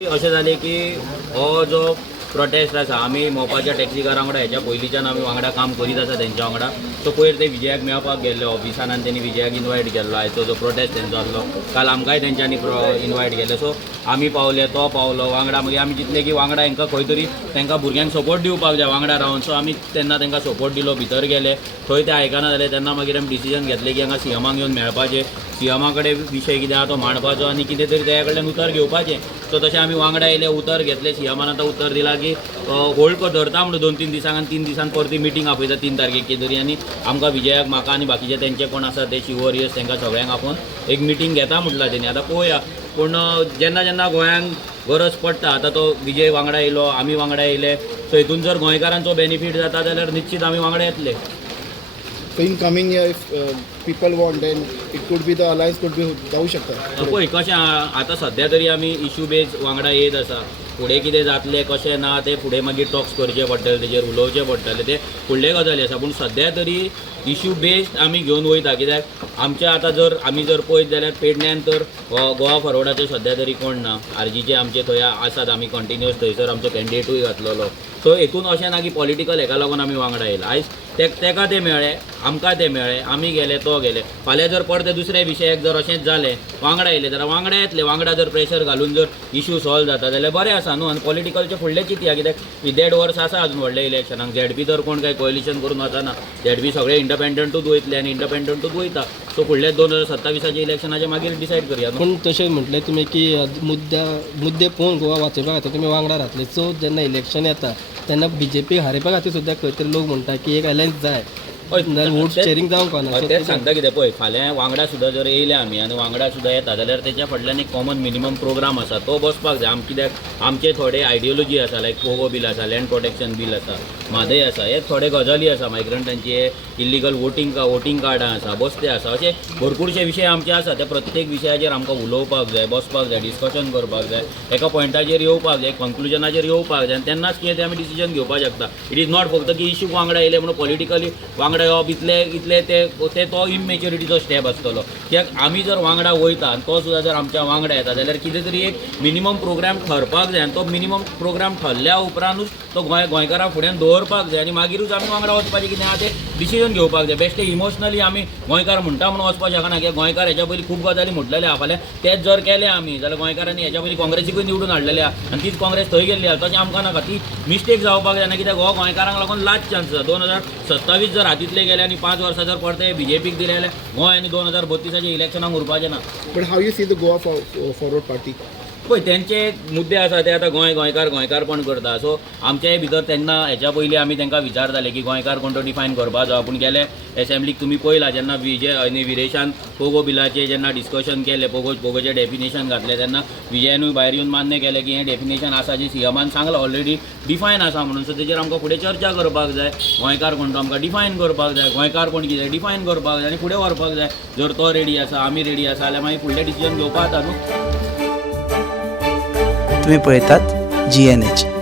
अशें जालें की हो जो प्रोटेस्ट आसा आमी मोपाच्या टॅक्सीकारां वांगडा हेच्या पयलींच्यान आमी वांगडा काम करीत आसा तेंच्या वांगडा. सो पयर ते विजयाक मेळपाक गेल्ले ऑफिसान आनी तेणी विजयाक इनवायट केल्लो आयचो जो प्रोटेस्ट तेंचो आसलो. काल आमकांय तेंच्यांनी इनवायट केल्ले. सो आमी पावले, तो पावलो वांगडा. मागीर आमी चिंतलें की वांगडा हांकां खंय तरी तांकां भुरग्यांक सपोर्ट दिवपाक जाय वांगडा रावन. सो आमी तेन्ना तांकां सपोर्ट दिलो, भितर गेले. थंय ते आयकना जालें तेन्ना मागीर आमी डिसिजन घेतलें की हांगा सीएमाक येवन मेळपाचें, सीएमा कडेन विशय कितें आहा तो मांडपाचो आनी कितें तरी तेच्या कडल्यान उतर घेवपाचें. सो तशें आमी वांगडा येयले, उतर घेतलें. सीएमान आतां उतर दिलां की होल्ड धरता म्हणून 2-3 दिसांक आनी 3 दिसान परती मिटींग आपयता 3 तारखेक कितें तरी. आनी आमकां विजयाक, म्हाका आनी बाकीचे तेंचे कोण आसा ते शिवरियस तेंकां सगळ्यांक आपोवन एक मिटींग घेता म्हटलां तेणी. आतां पळोवया. पूण जेन्ना जेन्ना गोंयांक गरज पडटा, आतां तो विजय वांगडा येयलो, आमी वांगडा येयले. सो हितून जर गोंयकारांचो बेनिफीट जाता जाल्यार निश्चित आमी वांगडा येतले. So in coming year, if people want, then it could be the alliance could be जाऊ शकता. पळय कशें आतां सद्या तरी आमी इश्यू बेज वांगडा येत आसा. फुडें कितें जातलें कशें ना तें फुडें मागीर टॉक्स करचें पडटलें, तेजेर उलोवचें पडटलें, ते फुडले गजाली आसा. पूण सद्या तरी इश्यू बेस्ड आमी घेवन वयता. कित्याक आमच्या आतां जर आमी जर पळयत जाल्यार पेडण्यान तर गोवा फॉरवर्डाचे सद्या तरी कोण ना. आरजीचे आमचे थंय आसात, आमी कंटिन्युअस थंयसर आमचो कॅन्डिडेटूय घातलेलो. सो हेतून अशें ना की पॉलिटिकल हेका लागून आमी वांगडा येयला. आयज तेका ते मेळ्ळे, आमकां ते मेळ्ळे, आमी गेले, तो गेले. फाल्यां जर परते दुसऱ्या विशयाक जर अशेंच जालें, वांगडा येयले जाल्यार वांगडा येतले. वांगडा जर प्रेशर घालून जर इश्यू सॉल्व जाता जाल्यार बरें आसा न्हू. आनी पॉलिटिकलचे फुडले चिंतया, कित्याक 1.5 वर्स आसा अजून व्हडल्या इलेक्शनाक. झेडपी तर कोण काय कोएलिशन करून वचना. झेडपी सगळे इंडिपेंडंटूच वयतले आनी इंडिपेंडंटूच वयता. सो फुडले 2027 इलेक्शनाचे मागीर डिसायड करया. पण तशें म्हटलें तुमी की मुद्दे पळोवन गोवा वाचोवपा खातीर तुमी वांगडा रावतले. सो जेन्ना इलेक्शन येता तेन्ना बीजेपी हारपा खातीर सुद्दां खंय तरी लोक म्हणटा की एक अलायन्स जाय, वोट शेअरिंग जावंक ना. तेच सांगता कितें पळय, फाल्यां वांगडा सुद्दां जर येयले आमी आनी वांगडा सुद्दां येता जाल्यार तेच्या फाटल्यान एक कॉमन मिनिमम प्रोग्राम आसा, तो बसपाक जाय. कित्याक आमचे थोडे आयडियोलॉजी आसा, लायक पोगो बील आसा, लँड प्रोटेक्शन बील आसा, म्हादय आसा, हे थोडे गजाली आसा, मायग्रंटांचे इल्लिगल वोटींग कार्डां आसा, बस्ते आसा, अशे भरपूरशे विशय आमचे आसा. ते प्रत्येक विशयाचेर आमकां उलोवपाक जाय, बसपाक जाय, डिस्कशन करपाक जाय, एका पॉयंटाचेर येवपाक जाय, कन्क्लुजनाचेर येवपाक जाय. आनी तेन्नाच कितें ते आमी डिसिजन घेवपाक शकता. इट इज नॉट फक्त की इश्यू वांगडा येयले म्हणून पॉलिटिकली वांगडा येवप इतले ते तो इमॅच्युरिटीचो स्टेप आसतलो. कित्याक आमी जर वांगडा वयता आनी तो सुद्दां जर आमच्या वांगडा येता जाल्यार कितें तरी एक मिनिमम प्रोग्राम ठरपाक जाय. आनी तो मिनिमम प्रोग्राम ठरल्या उपरांतूच तो गोंयकारां फुड्यान दवरपाक जाय. आनी मागीरूच आमी वांगडा वचपाचें कितें आहा तें डिसिजन घेवपाक जाय. बेश्टे इमोशनली आमी गोंयकार म्हणटा म्हणून वचपाक शकना. कित्याक गोंयकार हेच्या पयलीं खूब गजाली म्हटलेले आहा. फाल्यां तेच जर केले आमी जाल्यार गोंयकारांनी हेच्या पयलीं काँग्रेसीकूय निवडून हाडलेले आहा आनी तीच काँग्रेस थंय गेल्ली आहा. तशें आमकां नाका, ती मिस्टेक जावपाक जायना. कित्याक हो गोंयकारांक लागून लास्ट चान्स आसा. 2027 जर हातींतले गेले आनी 5 वर्सां जर परते बीजेपीक दिले जाल्यार गोंय आनी 2032 इलेक्शनाक उरपाचें ना. But how you see the Goa Forward Party? पळय तेंचे मुद्दे आसा ते आतां गोंयकारपण करता. सो आमच्याय भितर तेन्ना हेच्या पयलीं आमी तांकां विचारताले की गोंयकार कोण तो डिफायन करपाक जाय. पूण गेले एसेंब्लीक तुमी पळयलां जेन्ना विजय आनी विरेशान पोगो बिलाचें जेन्ना डिस्कशन केलें, पोगोचें डेफिनेशन घातलें, तेन्ना विजयानूय भायर येवन मान्य केलें की हें डेफिनेशन आसा जी सीएमान सांगलां ऑलरेडी डिफायन आसा म्हणून. सो तेजेर आमकां फुडें चर्चा करपाक जाय. गोंयकार कोण तो आमकां डिफायन करपाक जाय, गोंयकार कोण कितें डिफायन करपाक जाय आनी फुडें व्हरपाक जाय. जर तो रेडी आसा, आमी रेडी आसा जाल्यार मागीर फुडलें डिसिजन घेवपाक जाता न्हू. तुम्ही पळयतात GNH.